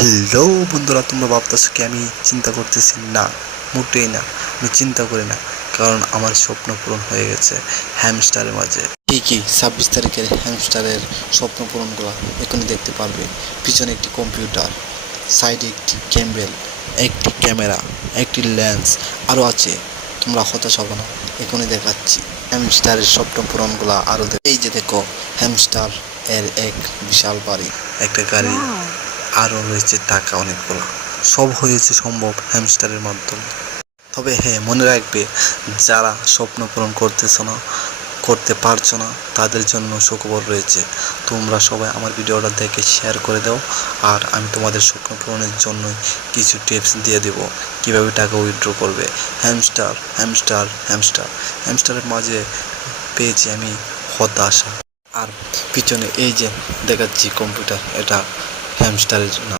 Hello বন্ধুরা, তোমরা ভাবতেছো কি আমি চিন্তা করতেছি? না, মোটেই না। আমি চিন্তা করি না, কারণ আমার স্বপ্ন পূরণ হয়ে গেছে হ্যামস্টারের মাঝে। ঠিকই 26 তারিখের হ্যামস্টারের স্বপ্ন পূরণগুলো এখনই দেখতে পারবে। পিছনে একটি কম্পিউটার, সাইডে একটি ক্যামেল, একটি ক্যামেরা, একটি লেন্স আরও আছে। তোমরা হতাশ হবে না, এখনই দেখাচ্ছি হ্যামস্টারের স্বপ্ন পূরণগুলো আরও। এই যে দেখো, হ্যামস্টার এর এক বিশাল বাড়ি, একটা গাড়ি, আরও রয়েছে টাকা অনেকগুলো। সব হয়েছে সম্ভব হ্যামস্টারের মাধ্যমে। তবে হ্যাঁ, মনে রাখবে, যারা স্বপ্ন পূরণ করতে পারছো না, তাদের জন্য সুখবর রয়েছে। তোমরা সবাই আমার ভিডিওটা দেখে শেয়ার করে দাও, আর আমি তোমাদের স্বপ্ন পূরণের জন্য কিছু টিপস দিয়ে দেবো কীভাবে টাকা উইথড্র করবে। হ্যামস্টার হ্যামস্টার হ্যামস্টার হ্যামস্টারের মাঝে পেয়েছি আমি হতাশা। আর পিছনে এই যে দেখাচ্ছি কম্পিউটার, এটা হ্যামস্টারের নাম।